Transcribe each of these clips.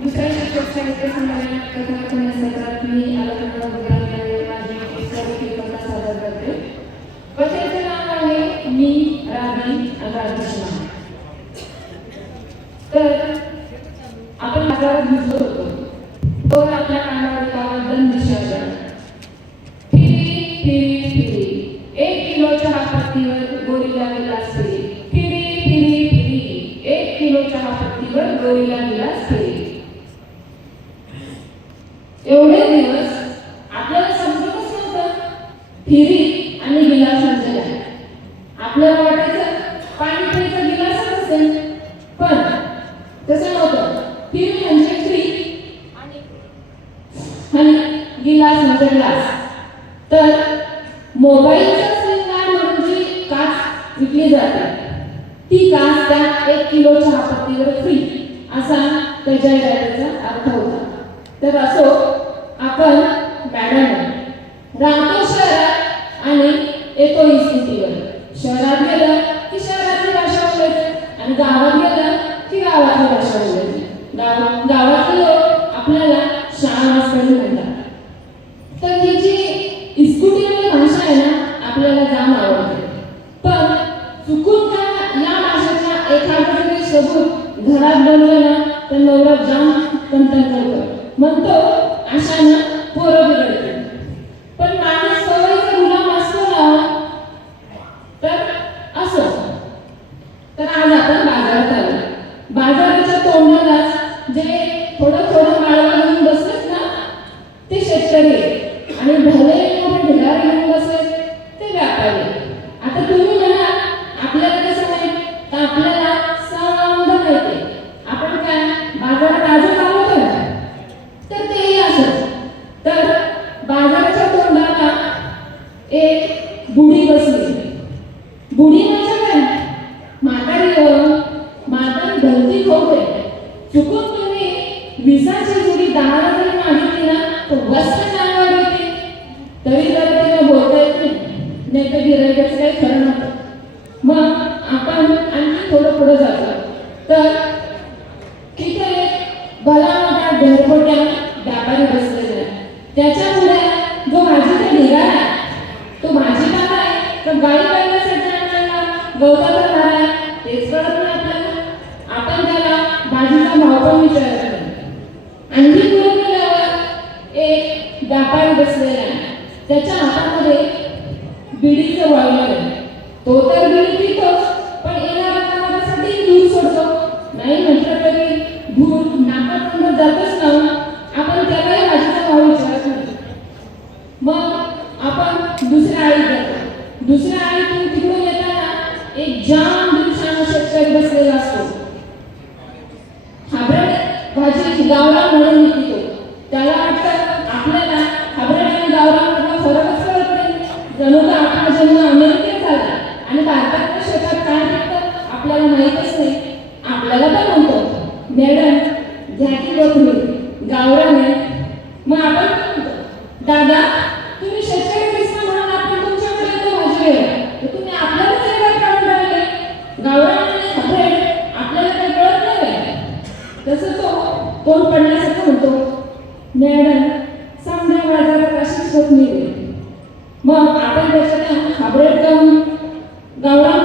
दुसऱ्या शिक्षक साहित्य संमेलनात कथाकथन सत्रात मी आलोचना वगैरे माझी सर्व कथा सादर करते नाव आहे मी राधी राधाकृष्ण तर आपण बाजारात भिजलो आपण मॅडम राहतो शहरात आणि येतो इस्थितीवर शहरात गेलं की शहरातली भाषा बोलायची आणि गावात गेलं की गावातली भाषा बोलायची गाव गावातले लोक आपल्याला शाळा मास्तर म्हणतात. तर ही जी इस्कुटीवाली भाषा आहे ना आपल्याला जाम आवडते. पण चुकून त्या या भाषेचा एखादा शोधून घरात बनवला ना तर नवरा जाम कंटन करतो. म्हणतो जे थोडं थोडं माळवा घेऊन बसलेत ना ते शेतकरी आणि भले मोठे ढिगार घेऊन बसले ते व्यापारी आता तुम्ही म्हणा आपल्याला कसं माहीत? तर आपल्याला समजा माहिती आपण काय बाजारात अजून चालवतोय तर तेही असं तर बाजाराच्या तोंडाला एक बुडी बसली. बुडी व्यापारी बसलेला आहे. त्याच्या हातामध्ये बिडीचं वळवलं आहे. तो तर बिडी पितोच पण येणाऱ्या कामासाठी दूर सोडतो. नाही म्हटलं तरी धूर नाकात तोंडात जातच ना आपण त्यालाही भाजीचा भाव विचारत नाही. मग आपण दुसऱ्या आळीत जातो. दुसऱ्या आळीतून तिकडून येताना एक जाम घ्या की कोथमीर गावरान. आहे मग आपण दादा तुम्ही शेतकरी दिसता म्हणून आपण तुमच्याकडे येतो भाजी घ्यायला तर तुम्ही आपल्यालाच वेगळं काढून राहिले गावरान आणि आपल्याला काही कळत नाही तसं तो तोंड पडण्यासाठी म्हणतो मॅडम समजा बाजारात अशीच होत नाही. मग आपण त्याच्यात हाब्रेड करून गावरा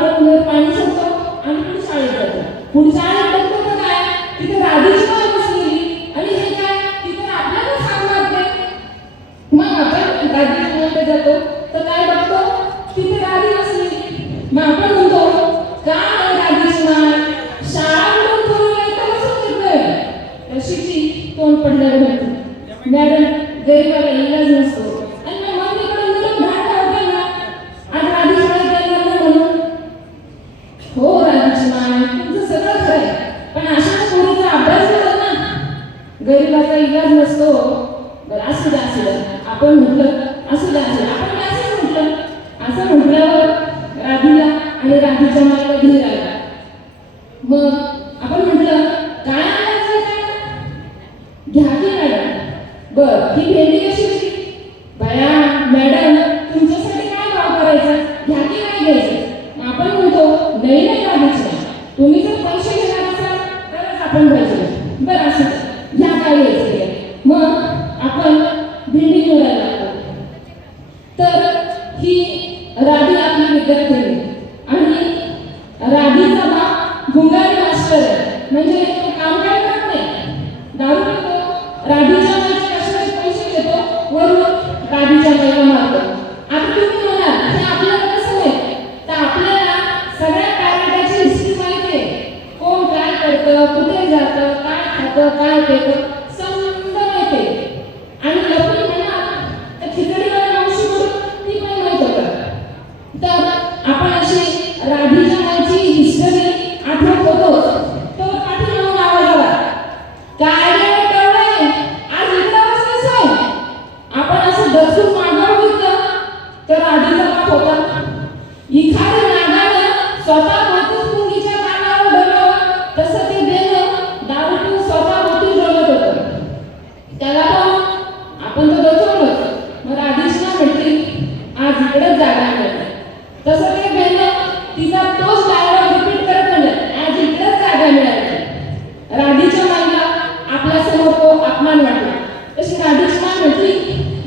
बरं असू द्या असू द्या आपण म्हटलं असू द्या असू द्या आपण असं म्हटलं. असं म्हटल्यावर राधीला आणि राधीच्या माला धीर आला. मग आपण म्हटलं काय घ्या की मॅडम? बर ही भेंडी कशी होती? बया मॅडम तुमच्यासाठी काय भाव करायचा घ्या की नाही घ्यायचं? आपण म्हणतो नाही नाही राधीच्या तुम्ही जर पैसे घेणार असाल तरच आपण पाहिजे बरं असं. घ्या काय घ्यायचं?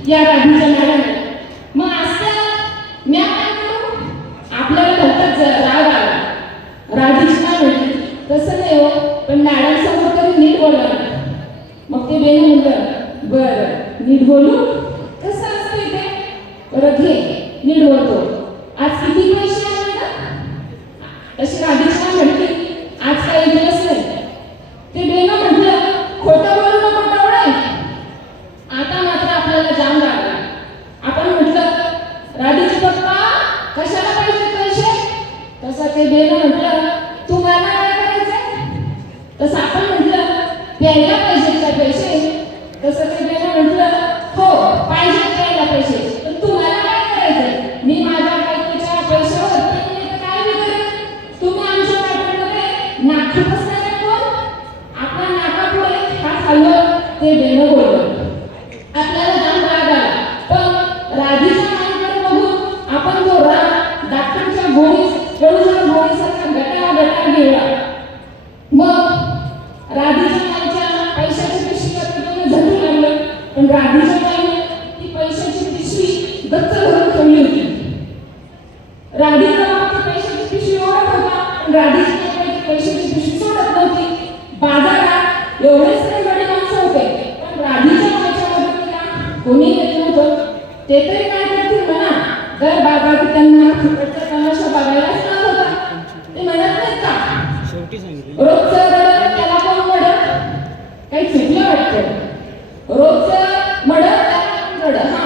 Yeah, I'm द्यायला पाहिजेत पैसे. तसं ते म्हटलं हो पाहिजेत द्यायला पैसे. ते तरी काय करतील म्हणा? तर बाबा की त्यांना फुकटचा कलश बघायलाच ना होता. ते म्हणत नाहीत का? शेवटी सांगितलं. रोजचं रडत त्याला कोण मडत काही चुकलं वाटतं? रोजचं मडत त्याला हा.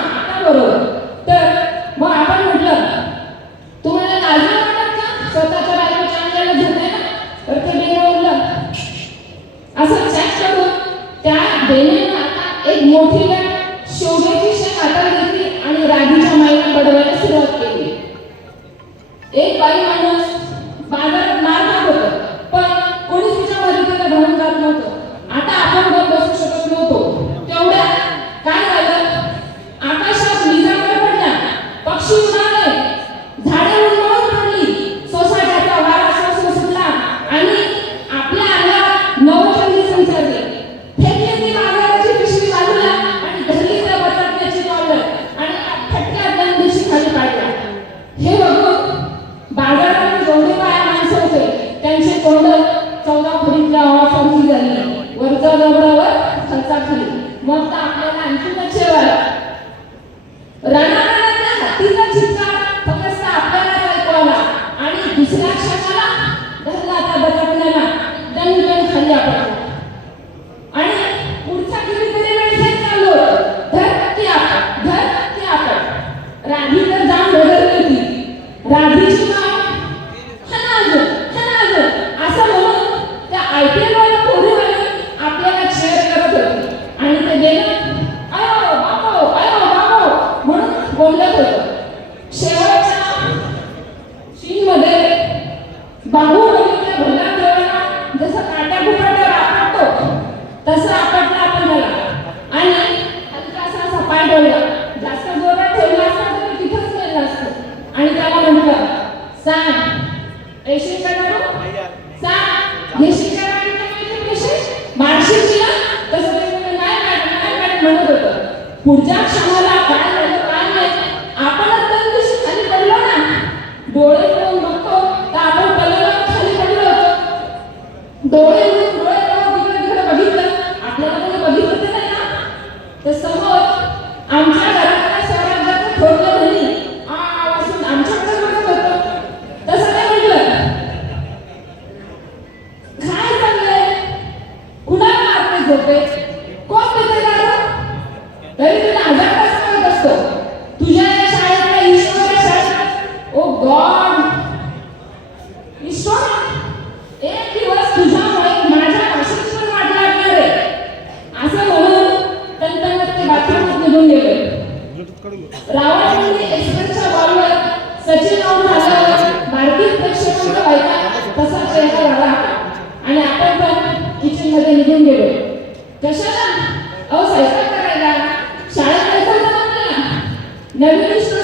वायुमंडल डोळे डोळे बघितलं आपल्याला कोणी बघितलं नाही ना? तर समोर आमच्या घरातल्या शहरात जर ठोकलं होतं तसं म्हटलं. कोण तरी तुला हजार शिक्षक व्हायचा तसा चेहरा झाला आणि आपण पण किचन निघून गेलो. कशाला? अहो स्वयंपाक करायला. शाळेत नवीन